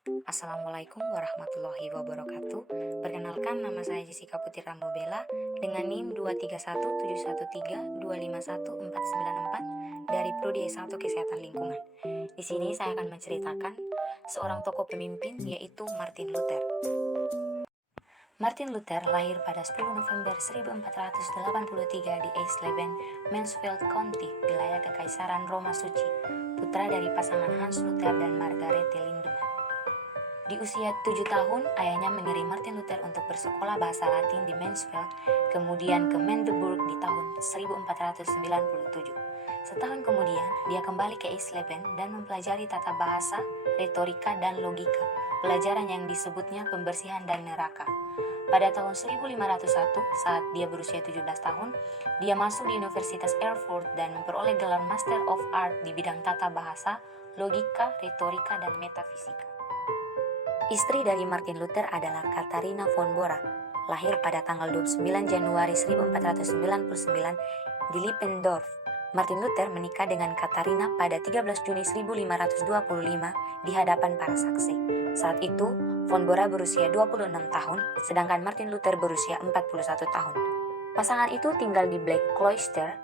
Assalamualaikum warahmatullahi wabarakatuh. Perkenalkan, nama saya Jessica Putri Rambobela dengan NIM 2317132514494 dari Prodi S1 Kesehatan Lingkungan. Di sini saya akan menceritakan seorang tokoh pemimpin, yaitu Martin Luther. Martin Luther lahir pada 10 November 1483 di Eisleben, Mansfield County, wilayah Kekaisaran Roma Suci, putra dari pasangan Hans Luther dan Margarete Lindemann. Di usia 7 tahun, ayahnya mengirim Martin Luther untuk bersekolah bahasa Latin di Mansfield, kemudian ke Magdeburg di tahun 1497. Setahun kemudian, dia kembali ke Eisleben dan mempelajari tata bahasa, retorika, dan logika, pelajaran yang disebutnya pembersihan dan neraka. Pada tahun 1501, saat dia berusia 17 tahun, dia masuk di Universitas Erfurt dan memperoleh gelar Master of Art di bidang tata bahasa, logika, retorika, dan metafisika. Istri dari Martin Luther adalah Katharina von Bora, lahir pada tanggal 29 Januari 1499 di Lippendorf. Martin Luther menikah dengan Katharina pada 13 Juni 1525 di hadapan para saksi. Saat itu, von Bora berusia 26 tahun, sedangkan Martin Luther berusia 41 tahun. Pasangan itu tinggal di Black Cloister,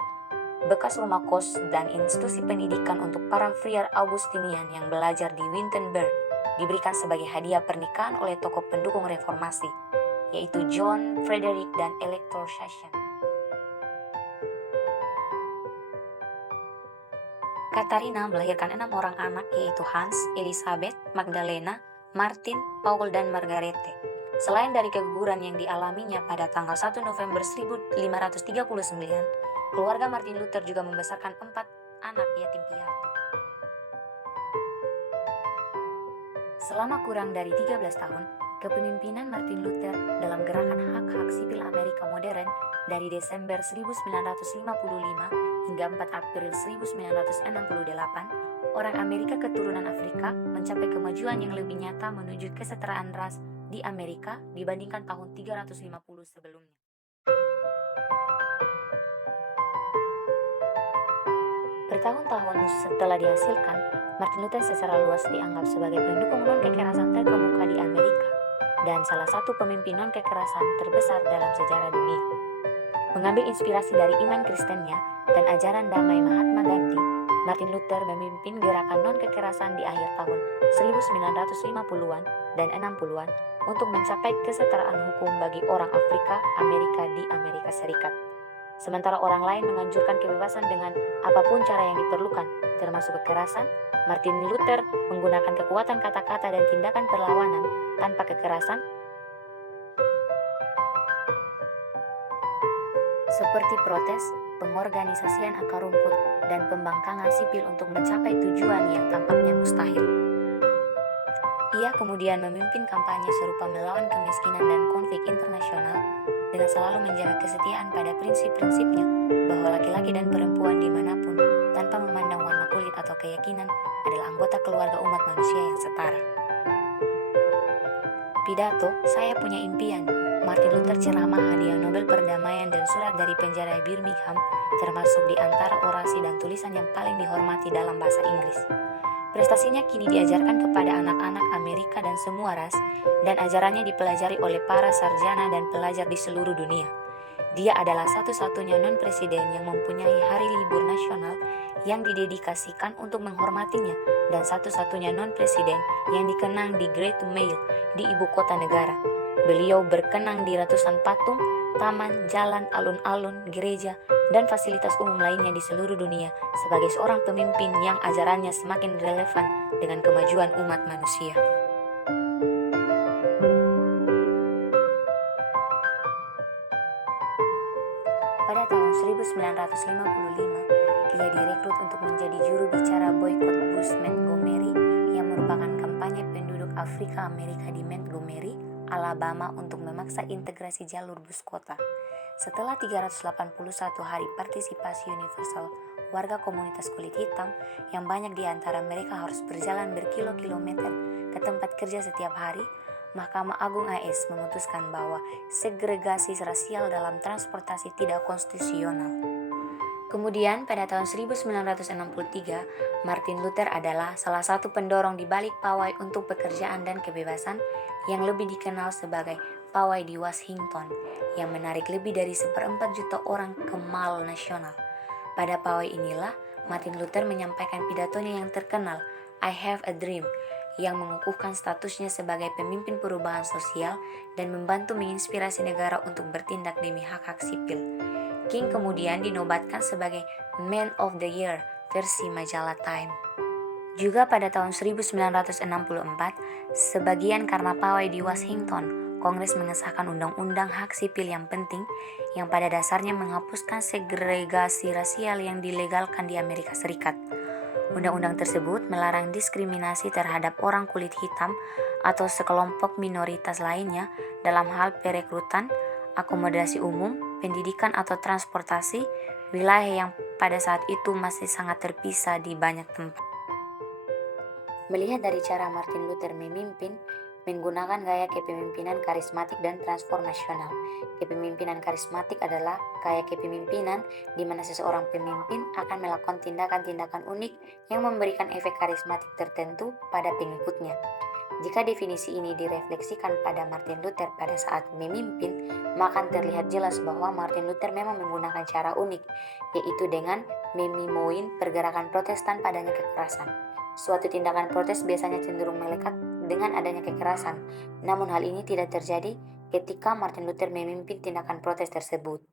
bekas rumah kos dan institusi pendidikan untuk para friar Augustinian yang belajar di Wittenberg, diberikan sebagai hadiah pernikahan oleh tokoh pendukung reformasi, yaitu John Frederick dan Elector Sassoon. Katharina melahirkan 6 orang anak, yaitu Hans, Elisabeth, Magdalena, Martin, Paul, dan Margarete. Selain dari keguguran yang dialaminya pada tanggal 1 November 1539, keluarga Martin Luther juga membesarkan 4 anak yatim piatu. Selama kurang dari 13 tahun, kepemimpinan Martin Luther dalam gerakan hak-hak sipil Amerika modern dari Desember 1955 hingga 4 April 1968, orang Amerika keturunan Afrika mencapai kemajuan yang lebih nyata menuju kesetaraan ras di Amerika dibandingkan tahun 350 sebelumnya. Bertahun-tahun setelah dihasilkan, Martin Luther secara luas dianggap sebagai pendukung non-kekerasan terkemuka di Amerika dan salah satu pemimpin non-kekerasan terbesar dalam sejarah dunia. Mengambil inspirasi dari iman Kristennya dan ajaran damai Mahatma Gandhi, Martin Luther memimpin gerakan non-kekerasan di akhir tahun 1950-an dan 60-an untuk mencapai kesetaraan hukum bagi orang Afrika Amerika di Amerika Serikat. Sementara orang lain menganjurkan kebebasan dengan apapun cara yang diperlukan, termasuk kekerasan, Martin Luther menggunakan kekuatan kata-kata dan tindakan perlawanan tanpa kekerasan, seperti protes, pengorganisasian akar rumput, dan pembangkangan sipil untuk mencapai tujuan yang tampaknya mustahil. Ia kemudian memimpin kampanye serupa melawan kemiskinan dan konflik internasional dengan selalu menjaga kesetiaan pada prinsip-prinsipnya bahwa laki-laki dan perempuan dimanapun, tanpa memandang warna kulit atau keyakinan, adalah anggota keluarga umat manusia yang setara. Pidato, "Saya Punya Impian", Martin Luther ceramah, hadiah Nobel Perdamaian, dan surat dari penjara Birmingham termasuk di antara orasi dan tulisan yang paling dihormati dalam bahasa Inggris. Prestasinya kini diajarkan kepada anak-anak Amerika dan semua ras, dan ajarannya dipelajari oleh para sarjana dan pelajar di seluruh dunia. Dia adalah satu-satunya non-presiden yang mempunyai hari libur nasional yang didedikasikan untuk menghormatinya dan satu-satunya non-presiden yang dikenang di Great Mile di ibu kota negara. Beliau berkenang di ratusan patung, taman, jalan, alun-alun, gereja, dan fasilitas umum lainnya di seluruh dunia sebagai seorang pemimpin yang ajarannya semakin relevan dengan kemajuan umat manusia. Pada tahun 1955, dia direkrut untuk menjadi juru bicara boikot Bush Montgomery yang merupakan kampanye penduduk Afrika Amerika di Montgomery, Alabama untuk memaksa integrasi jalur bus kota. Setelah 381 hari partisipasi universal warga komunitas kulit hitam yang banyak di antara mereka harus berjalan berkilo-kilometer ke tempat kerja setiap hari, Mahkamah Agung AS memutuskan bahwa segregasi rasial dalam transportasi tidak konstitusional. Kemudian pada tahun 1963, Martin Luther adalah salah satu pendorong di balik pawai untuk pekerjaan dan kebebasan yang lebih dikenal sebagai pawai di Washington, yang menarik lebih dari 1,4 juta orang ke Mall Nasional. Pada pawai inilah Martin Luther menyampaikan pidatonya yang terkenal, I Have a Dream, yang mengukuhkan statusnya sebagai pemimpin perubahan sosial dan membantu menginspirasi negara untuk bertindak demi hak-hak sipil. King kemudian dinobatkan sebagai Man of the Year versi majalah Time. Juga pada tahun 1964, sebagian karena pawai di Washington, Kongres mengesahkan Undang-Undang Hak Sipil yang penting yang pada dasarnya menghapuskan segregasi rasial yang dilegalkan di Amerika Serikat. Undang-undang tersebut melarang diskriminasi terhadap orang kulit hitam atau sekelompok minoritas lainnya dalam hal perekrutan, akomodasi umum, pendidikan atau transportasi, wilayah yang pada saat itu masih sangat terpisah di banyak tempat. Melihat dari cara Martin Luther memimpin, menggunakan gaya kepemimpinan karismatik dan transformasional. Kepemimpinan karismatik adalah gaya kepemimpinan di mana seseorang pemimpin akan melakukan tindakan-tindakan unik yang memberikan efek karismatik tertentu pada pengikutnya. Jika definisi ini direfleksikan pada Martin Luther pada saat memimpin, maka akan terlihat jelas bahwa Martin Luther memang menggunakan cara unik, yaitu dengan memimoin pergerakan protes tanpa adanya kekerasan. Suatu tindakan protes biasanya cenderung melekat dengan adanya kekerasan, namun hal ini tidak terjadi ketika Martin Luther memimpin tindakan protes tersebut.